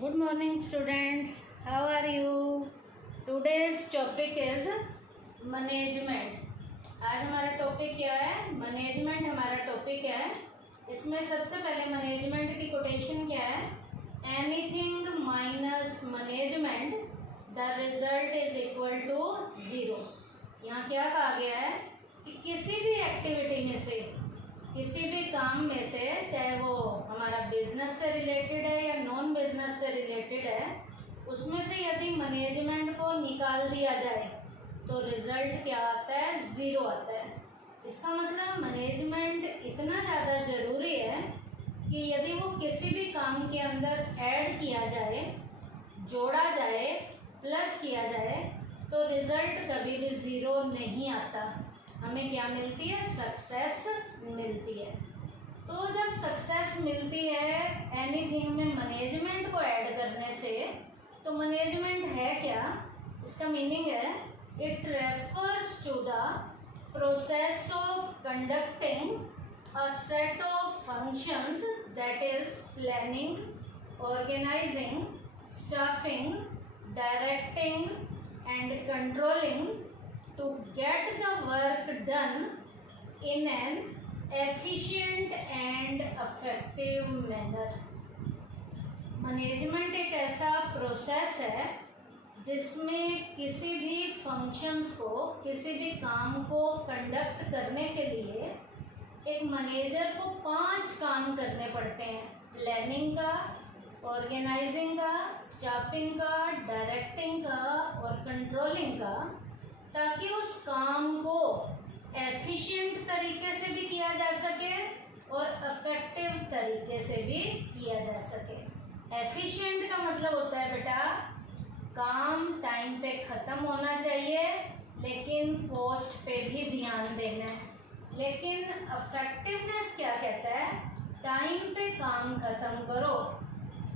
Good morning students, how are you? Today's topic is management. आज हमारा topic क्या है? मैनेजमेंट हमारा टॉपिक है। इसमें सबसे पहले मैनेजमेंट की कोटेशन क्या है? Anything minus management the result is equal to zero. यहाँ क्या कहा गया है कि किसी भी एक्टिविटी में से, किसी भी काम में से, चाहे वो हमारा बिजनेस से रिलेटेड है या नॉन बिजनेस से रिलेटेड है, उसमें से यदि मैनेजमेंट को निकाल दिया जाए तो रिजल्ट क्या आता है? ज़ीरो आता है। इसका मतलब मैनेजमेंट इतना ज़्यादा ज़रूरी है कि यदि वो किसी भी काम के अंदर ऐड किया जाए, जोड़ा जाए, प्लस किया जाए तो रिज़ल्ट कभी भी ज़ीरो नहीं आता। हमें क्या मिलती है? सक्सेस मिलती है। तो जब सक्सेस मिलती है एनीथिंग में मैनेजमेंट को ऐड करने से, तो मैनेजमेंट है क्या? इसका मीनिंग है it refers to the process of conducting a set of functions that is planning, organizing, staffing, directing and controlling to get the work done in an efficient and effective manner। Management एक ऐसा process है जिसमें किसी भी functions को, किसी भी काम को कंडक्ट करने के लिए एक मैनेजर को 5 काम करने पड़ते हैं। प्लानिंग का, ऑर्गेनाइजिंग का, स्टाफिंग का, डायरेक्टिंग का और कंट्रोलिंग का, ताकि उस काम को एफिशिएंट तरीके से भी किया जा सके और इफेक्टिव तरीके से भी किया जा सके। एफिशिएंट का मतलब होता है बेटा, काम टाइम पे ख़त्म होना चाहिए लेकिन कॉस्ट पे भी ध्यान देना है। लेकिन इफेक्टिवनेस क्या कहता है? टाइम पे काम ख़त्म करो,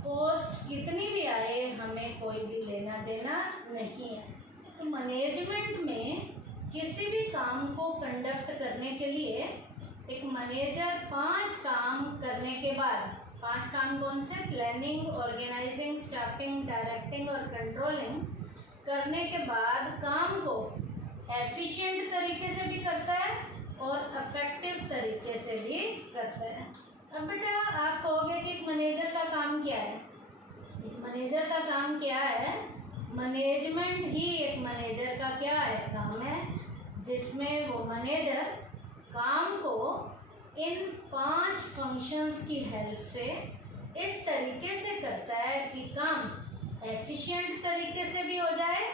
कॉस्ट कितनी भी आए हमें कोई भी लेना देना नहीं है। तो मैनेजमेंट में किसी भी काम को कंडक्ट करने के लिए एक मैनेजर 5 काम करने के बाद, 5 काम कौन से? प्लानिंग, ऑर्गेनाइजिंग, स्टाफिंग, डायरेक्टिंग और कंट्रोलिंग करने के बाद काम को एफिशिएंट तरीके से भी करता है और इफेक्टिव तरीके से भी करता है। अब बेटा आप कहोगे कि एक मैनेजर का काम क्या है? एक मैनेजर का काम क्या है? मैनेजमेंट ही एक मैनेजर का क्या है? काम है, जिसमें वो मैनेजर काम को इन 5 फंक्शंस की हेल्प से इस तरीके से करता है कि काम एफिशिएंट तरीके से भी हो जाए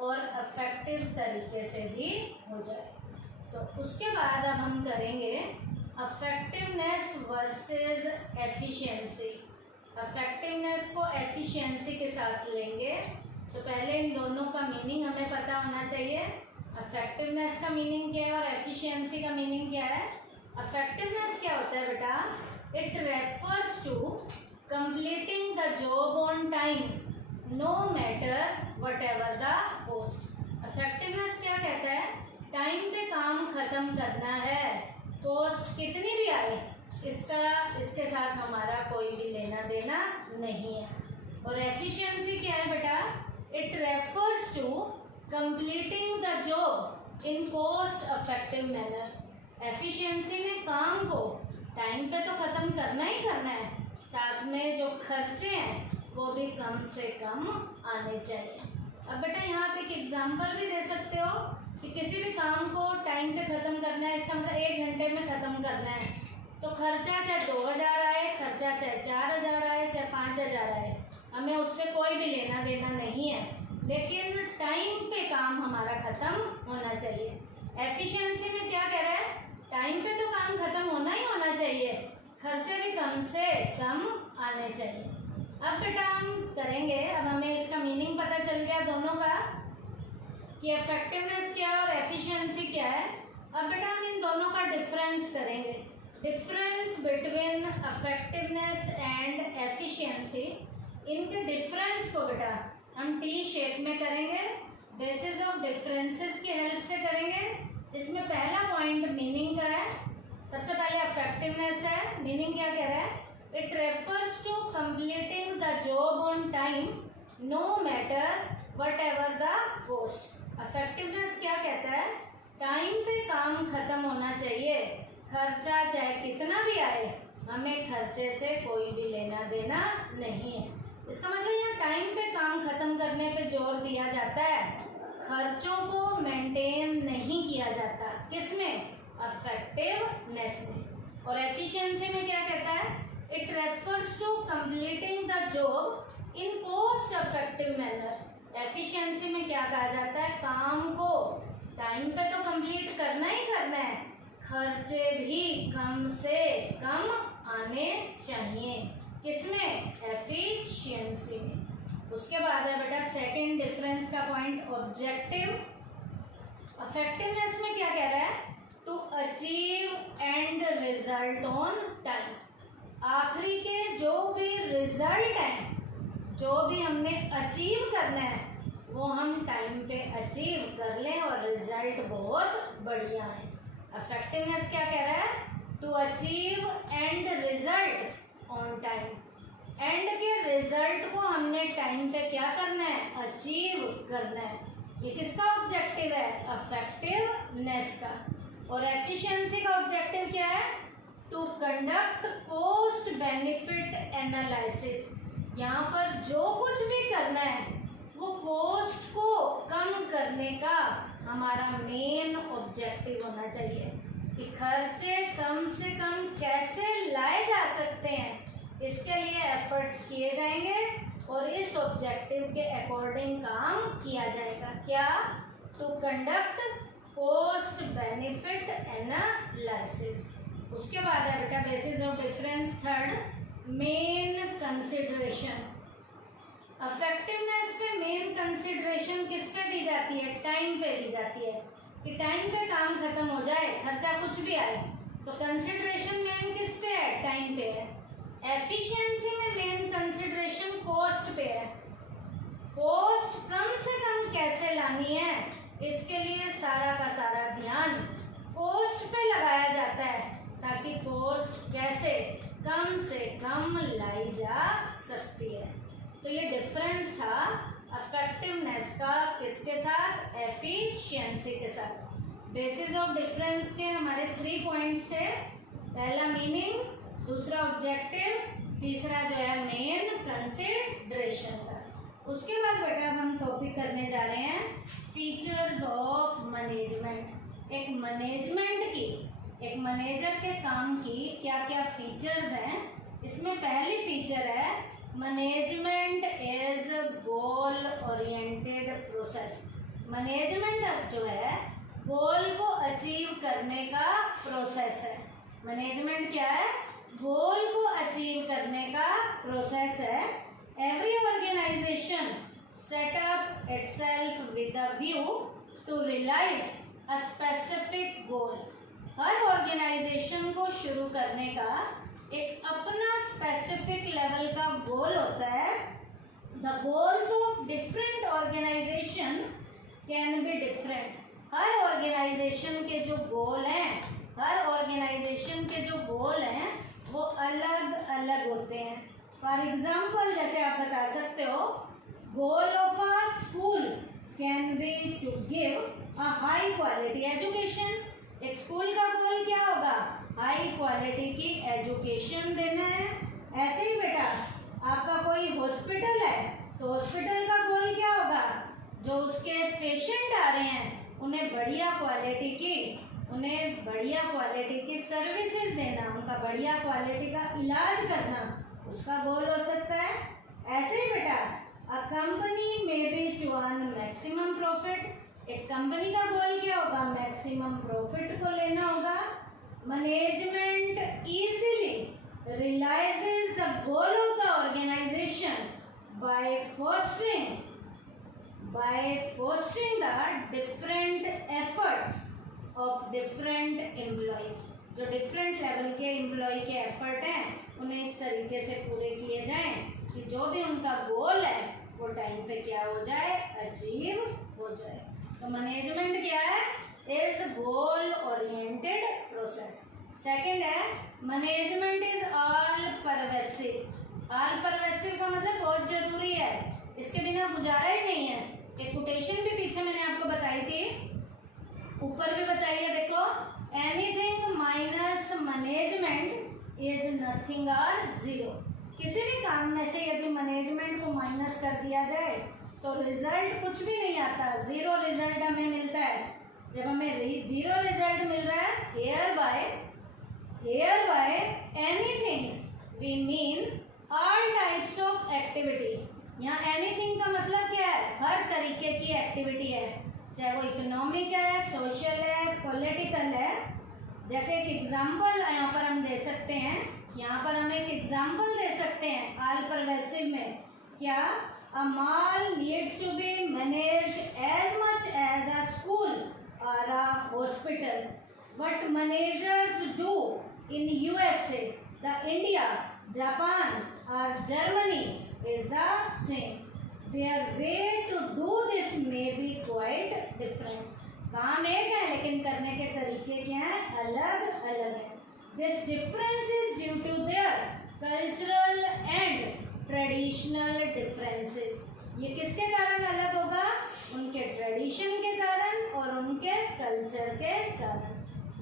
और इफेक्टिव तरीके से भी हो जाए। तो उसके बाद अब हम करेंगे इफेक्टिवनेस वर्सेस एफिशिएंसी। इफेक्टिवनेस को एफिशिएंसी के साथ लेंगे। तो पहले इन दोनों का मीनिंग हमें पता होना चाहिए। इफेक्टिवनेस का मीनिंग क्या है और एफिशिएंसी का मीनिंग क्या है? इफेक्टिवनेस क्या होता है बेटा? It refers to completing the job on time no matter whatever the cost. Effectiveness क्या कहता है? टाइम पे काम खत्म करना है, कॉस्ट कितनी भी आए इसके साथ हमारा कोई भी लेना देना नहीं है। और एफिशिएंसी क्या है बेटा? It refers to completing the job in cost effective manner. Efficiency में काम को टाइम पे तो ख़त्म करना ही करना है, साथ में जो खर्चे हैं वो भी कम से कम आने चाहिए। अब बेटा यहाँ पे एक एग्जांपल भी दे सकते हो कि किसी भी काम को टाइम पे ख़त्म करना है, इसका मतलब 1 घंटे में ख़त्म करना है, तो खर्चा चाहे 2000 आए, खर्चा चाहे 4000 आए, चाहे 5000 आए, हमें उससे कोई भी लेना देना नहीं है, लेकिन टाइम पे काम हमारा ख़त्म होना चाहिए। एफिशिएंसी में क्या कह रहा है? टाइम पे तो काम ख़त्म होना ही होना चाहिए, खर्चे भी कम से कम आने चाहिए। अब बेटा हम करेंगे, अब हमें इसका मीनिंग पता चल गया दोनों का कि इफेक्टिवनेस क्या है और एफिशिएंसी क्या है। अब बेटा हम इन दोनों का डिफरेंस करेंगे। Difference between effectiveness and efficiency, इनके डिफरेंस को बेटा हम टी शेप में करेंगे, बेसिस ऑफ डिफरेंसेस की हेल्प से करेंगे। इसमें पहला पॉइंट मीनिंग का है। सबसे पहले इफेक्टिवनेस है। मीनिंग क्या कह रहा है? It refers to completing the job on time no matter whatever the cost. Effectiveness क्या कहता है? टाइम पे काम खत्म होना चाहिए, खर्चा चाहे कितना भी आए, हमें खर्चे से कोई भी लेना देना नहीं है। इसका मतलब यहाँ टाइम पे काम खत्म करने पे जोर दिया जाता है, खर्चों को मेंटेन नहीं किया जाता। किसमें? इफेक्टिवनेस में। और एफिशिएंसी में क्या कहता है? It refers to completing the job in cost effective manner. Efficiency में क्या कहा जाता है? काम को टाइम पे तो कंप्लीट करना ही करना है, खर्चे भी कम से कम आने चाहिए। किसमें? एफिशिएंसी में। उसके बाद है बेटा सेकंड डिफरेंस का पॉइंट, ऑब्जेक्टिव। इफेक्टिवनेस में क्या कह रहा है? To achieve end result on time. आखिरी के जो भी रिजल्ट हैं, जो भी हमने अचीव करना है, वो हम टाइम पे अचीव कर लें और रिजल्ट बहुत बढ़िया है। इफेक्टिवनेस क्या कह रहा है? To achieve end result on time. End के रिजल्ट को हमने टाइम पे क्या करना है? अचीव करना है। ये किसका ऑब्जेक्टिव है? इफेक्टिवनेस का। और एफिशिएंसी का ऑब्जेक्टिव क्या है? To conduct cost benefit analysis. यहाँ पर जो कुछ भी करना है वो कॉस्ट को कम करने का हमारा मेन ऑब्जेक्टिव होना चाहिए कि खर्चे कम से कम कैसे लाए जा सकते हैं, इसके लिए एफर्ट्स किए जाएंगे और इस ऑब्जेक्टिव के अकॉर्डिंग काम किया जाएगा। क्या? To conduct cost benefit analysis. उसके बाद है बेटा basis of difference third, main consideration. Effectiveness पे मेन कंसिडरेशन किस पे दी जाती है? टाइम पे दी जाती है कि टाइम पे काम खत्म हो जाए, खर्चा कुछ भी आए, तो कंसिडरेशन मेन किस पे है? टाइम पे है। एफिशिएंसी में मेन कंसिडरेशन कॉस्ट पे है। कॉस्ट कम से कम कैसे लानी है, इसके लिए सारा का सारा ध्यान कॉस्ट पे लगाया जाता है ताकि कॉस्ट कैसे कम से कम लाई जा सकती है। तो ये डिफरेंस था इफेक्टिवनेस का किसके साथ? एफिशिएंसी के साथ। बेसिस ऑफ डिफरेंस के हमारे 3 पॉइंट्स थे। पहला मीनिंग, दूसरा ऑब्जेक्टिव, तीसरा जो है मेन कंसिडरेशन का। उसके बाद बेटा हम टॉपिक करने जा रहे हैं फीचर्स ऑफ मैनेजमेंट। एक मैनेजमेंट की, एक मैनेजर के काम की क्या क्या फीचर्स हैं। इसमें पहली फीचर है management is goal oriented process. Management जो है गोल को अचीव करने का प्रोसेस है। मैनेजमेंट क्या है? गोल को अचीव करने का प्रोसेस है। Every organization set up itself with a view to realize a specific goal. हर ऑर्गेनाइजेशन को शुरू करने का एक अपना स्पेसिफिक लेवल का गोल होता है। The goals of different organization can be different. हर ऑर्गेनाइजेशन के जो गोल हैं, हर ऑर्गेनाइजेशन के जो गोल हैं वो अलग अलग होते हैं। फॉर एग्जाम्पल जैसे आप बता सकते हो, goal of a school can be to give a high quality education. एक स्कूल का गोल क्या होगा? हाई क्वालिटी की एजुकेशन देना है। ऐसे ही बेटा आपका कोई हॉस्पिटल है तो हॉस्पिटल का गोल क्या होगा? जो उसके पेशेंट आ रहे हैं उन्हें बढ़िया क्वालिटी की सर्विसेज देना, उनका बढ़िया क्वालिटी का इलाज करना, उसका गोल हो सकता है। ऐसे ही बेटा a company may be to earn maximum profit. एक कंपनी का गोल क्या होगा? मैक्सिमम प्रॉफिट को लेना होगा। Management easily realizes the goal of the organization by fostering the different efforts of different employees। जो डिफरेंट लेवल के एम्प्लॉय के एफर्ट हैं उन्हें इस तरीके से पूरे किए जाएं कि जो भी उनका गोल है वो टाइम पे क्या हो जाए? अचीव हो जाए। तो मैनेजमेंट क्या है? Is goal oriented process. Second है management is all pervasive. All pervasive का मतलब बहुत जरूरी है, इसके बिना गुजारा ही नहीं है। एक कोटेशन भी पीछे मैंने आपको बताई थी, ऊपर भी बताई है, देखो, anything minus management is nothing और जीरो। किसी भी काम में से यदि मैनेजमेंट को माइनस कर दिया जाए तो रिजल्ट कुछ भी नहीं आता, जीरो रिजल्ट हमें मिलता है। जब हमें जीरो रिजल्ट मिल रहा है, here by anything we mean all types of activity. यहाँ एनीथिंग का मतलब क्या है? हर तरीके की एक्टिविटी है, चाहे वो इकोनॉमिक है, सोशल है, पॉलिटिकल है। जैसे एक एग्जाम्पल यहाँ पर हम दे सकते हैं, यहाँ पर हम एक एग्जाम्पल दे सकते हैं ऑल परवेसिव में, क्या? A mall needs to be managed as much as a school और a hospital, but managers do in USA, the India, Japan और Germany is the same. There way to do this may be quite different. काम एक है लेकिन करने के तरीके क्या हैं? अलग अलग है। This difference is due to their cultural and traditional differences. ये किसके कारण अलग होगा? उनके ट्रेडिशन के कारण और उनके कल्चर के कारण।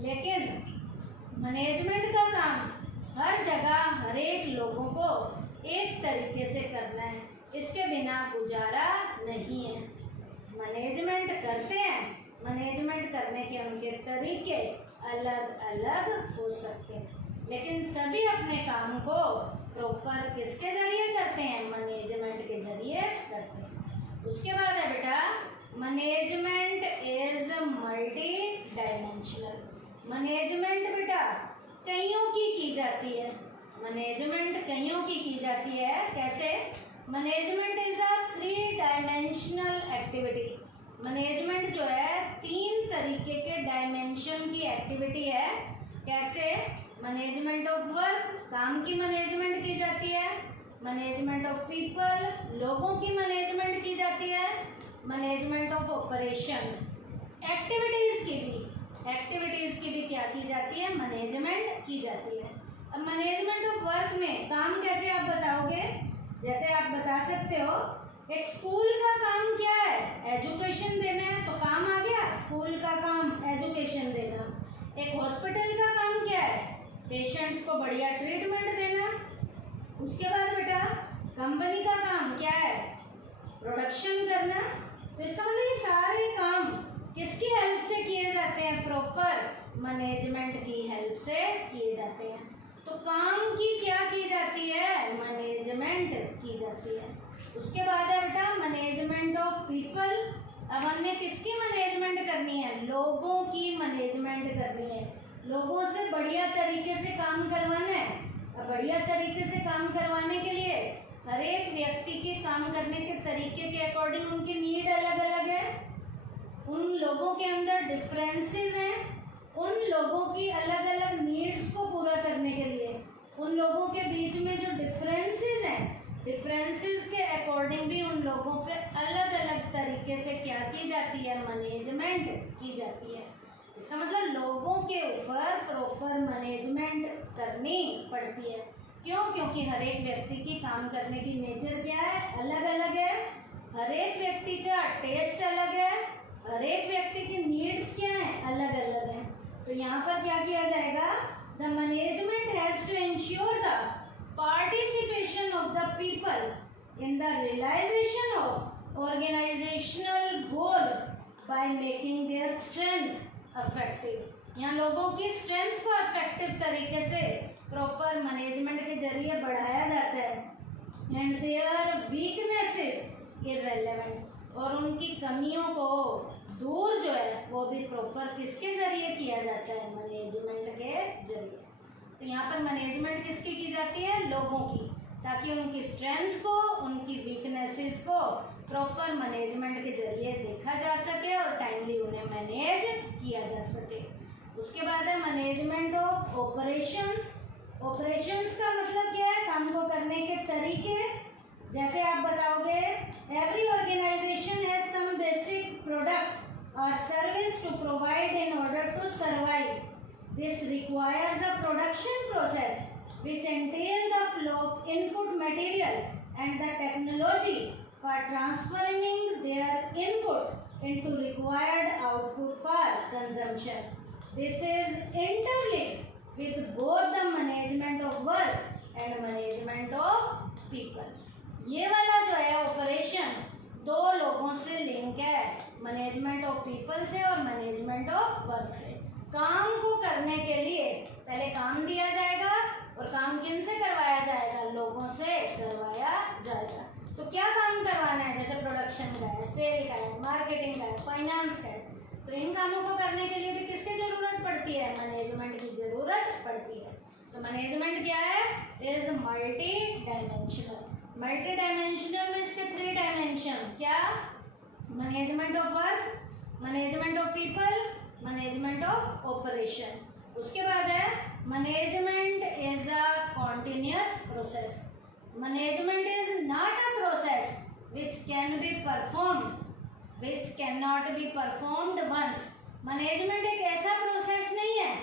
लेकिन मैनेजमेंट का काम हर जगह हर एक लोगों को एक तरीके से करना है, इसके बिना गुजारा नहीं है। मैनेजमेंट करते हैं, मैनेजमेंट करने के उनके तरीके अलग अलग हो सकते हैं, लेकिन सभी अपने काम को प्रॉपर किसके जरिए करते हैं? मैनेजमेंट के जरिए करते हैं। उसके बाद है बेटा, management is multi dimensional. Management बेटा कईयों की जाती है, मैनेजमेंट कईयों की जाती है। कैसे? Management is a 3 dimensional activity. Management जो है 3 तरीके के डायमेंशन की एक्टिविटी है। कैसे? मैनेजमेंट ऑफ वर्क, काम की मैनेजमेंट की जाती है। मैनेजमेंट ऑफ पीपल, लोगों की मैनेजमेंट की जाती है। मैनेजमेंट ऑफ ऑपरेशन, एक्टिविटीज की भी क्या की जाती है? मैनेजमेंट की जाती है। अब मैनेजमेंट ऑफ वर्क में काम कैसे आप बताओगे? जैसे आप बता सकते हो, एक स्कूल का काम क्या है? एजुकेशन देना है, तो काम आ गया स्कूल का काम, एजुकेशन देना। एक हॉस्पिटल का काम क्या है? पेशेंट्स को बढ़िया ट्रीटमेंट देना। उसके बाद बेटा कंपनी का काम क्या है? प्रोडक्शन करना। तो इसका मतलब ये सारे काम किसकी हेल्प से किए जाते हैं? प्रॉपर मैनेजमेंट की हेल्प से किए जाते हैं। तो काम की क्या की जाती है? मैनेजमेंट की जाती है। उसके बाद है बेटा मैनेजमेंट ऑफ पीपल। अब हमने किसकी मैनेजमेंट करनी है? लोगों की मैनेजमेंट करनी है। लोगों से बढ़िया तरीके से काम करवाना है। अब बढ़िया तरीके से काम करवाने के लिए हर एक व्यक्ति के काम करने के तरीके के अकॉर्डिंग उनकी नीड अलग अलग है, उन लोगों के अंदर डिफरेंसेस हैं। उन लोगों की अलग अलग नीड्स को पूरा करने के लिए उन लोगों के बीच में जो डिफरेंसेस हैं, डिफरेंसेस के अकॉर्डिंग भी उन लोगों पे अलग अलग तरीके से क्या की जाती है? मैनेजमेंट की जाती है। इसका मतलब लोगों के ऊपर प्रॉपर मैनेजमेंट करनी पड़ती है। क्यों? क्योंकि हर एक व्यक्ति की काम करने की नेचर क्या है? अलग अलग है। हर एक व्यक्ति का टेस्ट अलग है। हर एक व्यक्ति की नीड्स क्या है? अलग अलग है। तो यहाँ पर क्या किया जाएगा? The management has to ensure the participation of the people in the realization of organizational goal by making their strength affective. यहाँ लोगों की स्ट्रेंथ को अफेक्टिव तरीके से प्रॉपर मैनेजमेंट के जरिए बढ़ाया जाता है। एंड देयर वीकनेसेस इररिलेवेंट, और उनकी कमियों को दूर जो है वो भी प्रॉपर किसके जरिए किया जाता है? मैनेजमेंट के जरिए। तो यहाँ पर मैनेजमेंट किसकी की जाती है? लोगों की, ताकि उनकी स्ट्रेंथ को, उनकी वीकनेसेस को प्रॉपर मैनेजमेंट के जरिए देखा जा सके और टाइमली उन्हें मैनेज किया जा सके। उसके बाद है मैनेजमेंट ऑफ ऑपरेशंस। ऑपरेशंस का मतलब क्या है? काम को करने के तरीके। जैसे आप बताओगे, every organization has some basic product or service to provide in order to survive. This requires a production process which entails the flow of input material and the technology for transforming their input into required output for consumption. This is interlinked with both the management of work and management of people. ये वाला जो है operation दो लोगों से link है, management of people से और मैनेजमेंट ऑफ वर्क से। काम को करने के लिए पहले काम दिया जाएगा और काम किन से करवाया जाएगा? लोगों से करवाया जाएगा। तो क्या काम करवाना है? जैसे प्रोडक्शन का है, सेल का है, मार्केटिंग का है, फाइनेंस का है। तो इन कामों को करने के लिए भी किसकी जरूरत पड़ती है? मैनेजमेंट की जरूरत पड़ती है। तो मैनेजमेंट क्या है? Is multi dimensional. Multi dimensional में इसके 3 डायमेंशन क्या? Management of work, management of people, management of operation. उसके बाद है management is a continuous process. Management is not a process which can be performed, which can not be performed once. Management एक ऐसा process नहीं है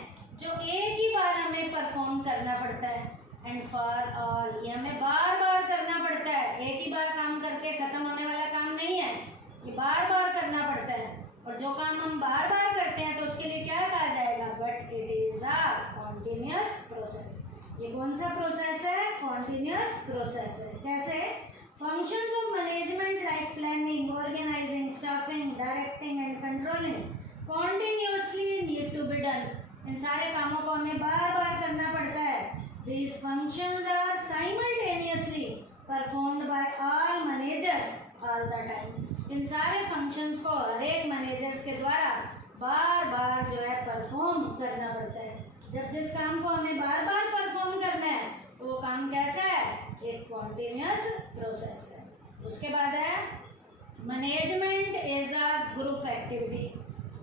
जो एक ही बार हमें परफॉर्म करना पड़ता है एंड फॉर ऑल। ये हमें बार बार करना पड़ता है, एक ही बार काम करके खत्म होने वाला काम नहीं है, ये बार बार करना पड़ता है। और जो काम हम बार बार करते हैं तो उसके लिए क्या कहा जाएगा? But it is a continuous process. ये कौन सा प्रोसेस है? कॉन्टिन्यूअस प्रोसेस है। कैसे? Functions of management like planning, organizing, staffing, directing and controlling continuously need to be done. इन सारे कामों को हमें बार बार करना पड़ता है। These functions are simultaneously performed by all managers all the time. इन सारे फंक्शंस को हर एक मैनेजर्स के द्वारा बार बार जो है परफॉर्म करना पड़ता है। जब जिस काम को हमें बार बार परफॉर्म करना है तो वो काम कैसा है? एक कॉन्टिन्यूअस प्रोसेस है। उसके बाद है management is a group activity.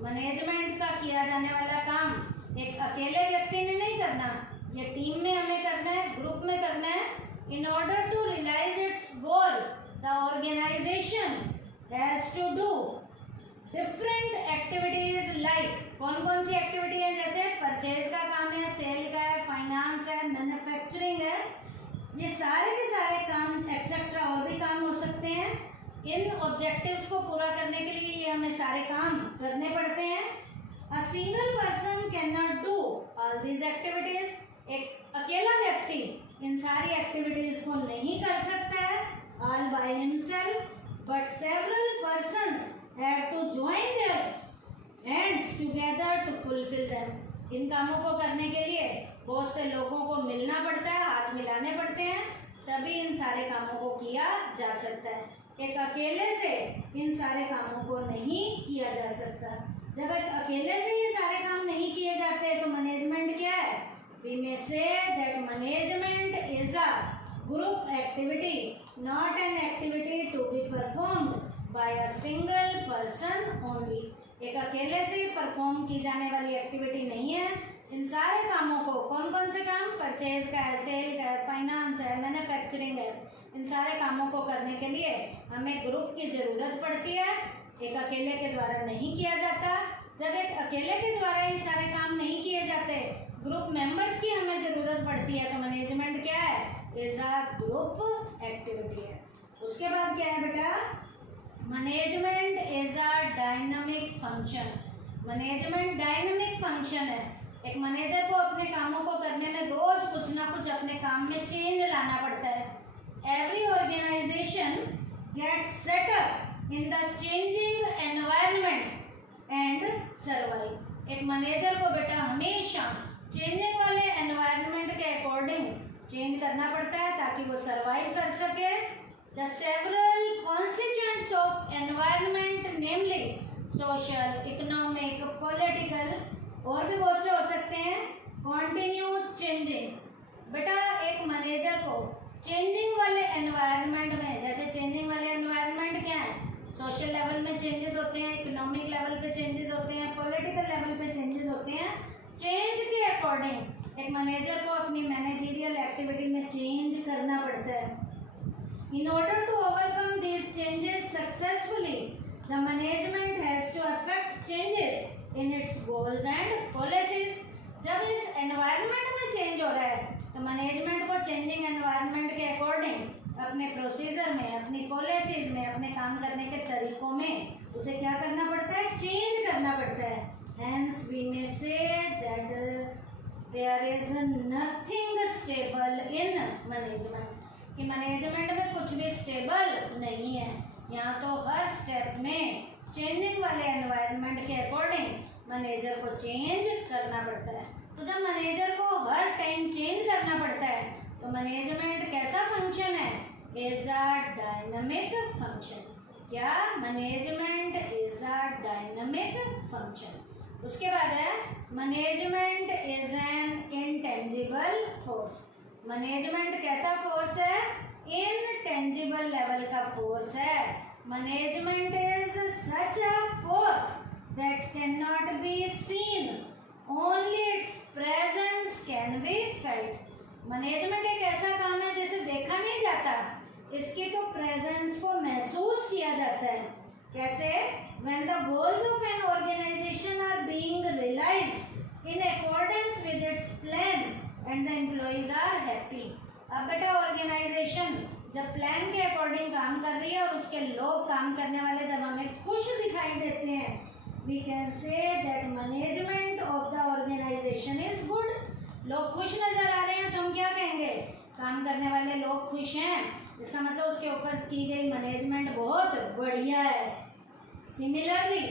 Management का किया जाने वाला काम एक अकेले व्यक्ति ने नहीं करना, ये टीम में हमें करना है, ग्रुप में करना है। In order to realize its goal the organization has to do different activities like, कौन कौन सी एक्टिविटी है? जैसे परचेज का काम है, सेल का है, फाइनेंस है, मैन्युफैक्चरिंग है। ये सारे के सारे काम एक्सेट्रा और भी काम हो सकते हैं। इन ऑब्जेक्टिव्स को पूरा करने के लिए ये हमें सारे काम करने पड़ते हैं। A single person can not do all these activities. एक अकेला व्यक्ति इन सारी एक्टिविटीज को नहीं कर सकता है all by himself, but several persons have to join their hands together to fulfil them. इन कामों को करने के लिए बहुत से लोगों को मिलना पड़ता है, हाथ मिलाने पड़ते हैं, तभी इन सारे कामों को किया जा सकता है। एक अकेले से इन सारे कामों को नहीं किया जा सकता। जब एक अकेले से ये सारे काम नहीं किए जाते तो मैनेजमेंट क्या है? We may say that management is a group activity, not an activity to be performed by a single person only. एक अकेले से परफॉर्म की जाने वाली एक्टिविटी नहीं है। इन सारे कामों को, कौन कौन से काम? परचेज का है, सेल का है, फाइनेंस है, मैन्युफैक्चरिंग है। इन सारे कामों को करने के लिए हमें ग्रुप की ज़रूरत पड़ती है, एक अकेले के द्वारा नहीं किया जाता। जब एक अकेले के द्वारा ये सारे काम नहीं किए जाते, ग्रुप मेंबर्स की हमें ज़रूरत पड़ती है। तो मैनेजमेंट क्या है? इज अ ग्रुप एक्टिविटी है। उसके बाद क्या है बेटा? Management is a dynamic function. Management dynamic function है। एक मैनेजर को अपने कामों को करने में रोज कुछ ना कुछ अपने काम में चेंज लाना पड़ता है। Every organization get set up in the changing environment and survive. एक मैनेजर को बेटा हमेशा चेंजिंग वाले एनवायरनमेंट के अकॉर्डिंग चेंज करना पड़ता है ताकि वो सर्वाइव कर सके। The several constituents of environment namely social, economic, political और भी बहुत से हो सकते हैं, कॉन्टिन्यू चेंजिंग। बेटा एक मैनेजर को चेंजिंग वाले एनवायरनमेंट में, जैसे चेंजिंग वाले एनवायरनमेंट क्या है? सोशल लेवल में चेंजेस होते हैं, इकोनॉमिक लेवल पे चेंजेस होते हैं, पॉलिटिकल लेवल पे चेंजेस होते हैं। चेंज के अकॉर्डिंग एक मैनेजर को अपनी मैनेजरियल एक्टिविटी में चेंज करना पड़ता है। In order to overcome these changes successfully the management has to affect changes in its goals and policies. जब इस एनवायरनमेंट में चेंज हो रहा है तो मैनेजमेंट को चेंजिंग एनवायरनमेंट के अकॉर्डिंग अपने प्रोसीजर में, अपनी पॉलिसीज में, अपने काम करने के तरीकों में उसे क्या करना पड़ता है, चेंज करना पड़ता है। Hence we may say that there is nothing stable in management, कि मैनेजमेंट में कुछ भी स्टेबल नहीं है। यहाँ तो हर स्टेप में चेंजिंग वाले एनवायरनमेंट के अकॉर्डिंग मैनेजर को चेंज करना पड़ता है। तो जब मैनेजर को हर टाइम चेंज करना पड़ता है तो मैनेजमेंट कैसा फंक्शन है, इज अ डायनामिक फंक्शन। क्या, management is a dynamic function. उसके बाद है management is an intangible force. Management कैसा फोर्स है, इनटेंजिबल लेवल का फोर्स है। Management is such a force that can not be seen, only it's presence can be felt. Management एक ऐसा काम है जिसे देखा नहीं जाता, इसकी तो प्रेजेंस को महसूस किया जाता है। कैसे, when the goals of an organization are being realized in accordance with its plan and the employees are happy. अब बेटा ऑर्गेनाइजेशन जब प्लान के अकॉर्डिंग काम कर रही है और उसके लोग, काम करने वाले जब हमें खुश दिखाई देते हैं, we can say that management of the organization is good. लोग खुश नजर आ रहे हैं तो हम क्या कहेंगे, काम करने वाले लोग खुश हैं, इसका मतलब उसके ऊपर की गई मैनेजमेंट बहुत बढ़िया है। Similarly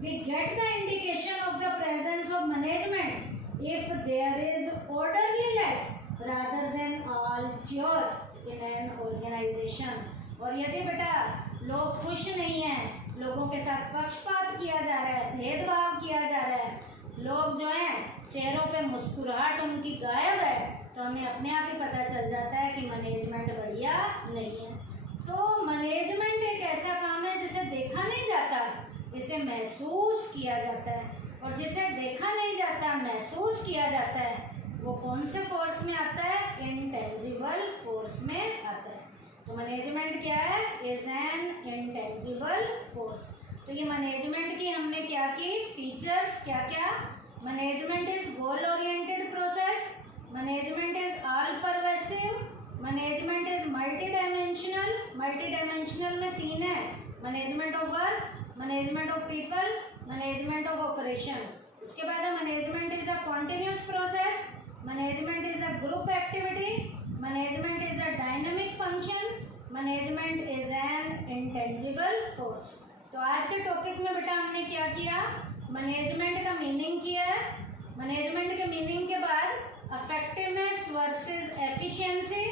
we get the indication of the presence of management if there is orderliness rather than all chairs in an organization. और यदि बेटा लोग खुश नहीं हैं, लोगों के साथ पक्षपात किया जा रहा है, भेदभाव किया जा रहा है, लोग जो हैं चेहरों पे मुस्कुराहट उनकी गायब है, तो हमें अपने आप ही पता चल जाता है कि मैनेजमेंट बढ़िया नहीं है। तो मैनेजमेंट एक ऐसा काम है जिसे देखा नहीं जाता, इसे महसूस किया जाता है। और जिसे देखा नहीं जाता, महसूस किया जाता है, वो कौन से फोर्स में आता है, इनटेंजिबल फोर्स में आता है। तो मैनेजमेंट क्या है, इज एन इनटेंजिबल फोर्स। तो ये मैनेजमेंट की हमने क्या की, फीचर्स क्या क्या, management is goal oriented process, management is all pervasive, management is multi dimensional. Multi dimensional में 3 है, management of work, management of people, management of operation. उसके बाद है management is a continuous process, management is a group activity, management is a dynamic function, management is an intangible force. तो आज के topic में बेटा हमने क्या किया, मैनेजमेंट का मीनिंग किया है। मैनेजमेंट के मीनिंग के बाद इफेक्टिवनेस वर्सेस एफिशिएंसी,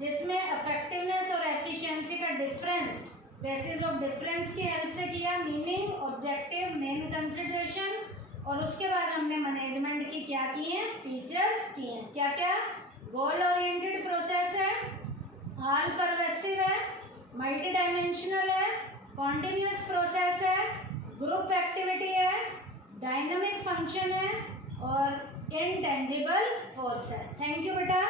जिसमें इफेक्टिवनेस और एफिशिएंसी का डिफरेंस बेसिस ऑफ डिफरेंस की हेल्प से किया, मीनिंग, ऑब्जेक्टिव, मेन कंसिडरेशन। और उसके बाद हमने मैनेजमेंट की क्या की हैं, फीचर्स की हैं। क्या क्या, गोल ओरिएंटेड प्रोसेस है, ऑल परवेसिव है, मल्टी डायमेंशनल है, कॉन्टिन्यूस प्रोसेस है, ग्रुप एक्टिविटी है, डायनामिक फंक्शन है और इनटेंजिबल फोर्स है। थैंक यू बेटा।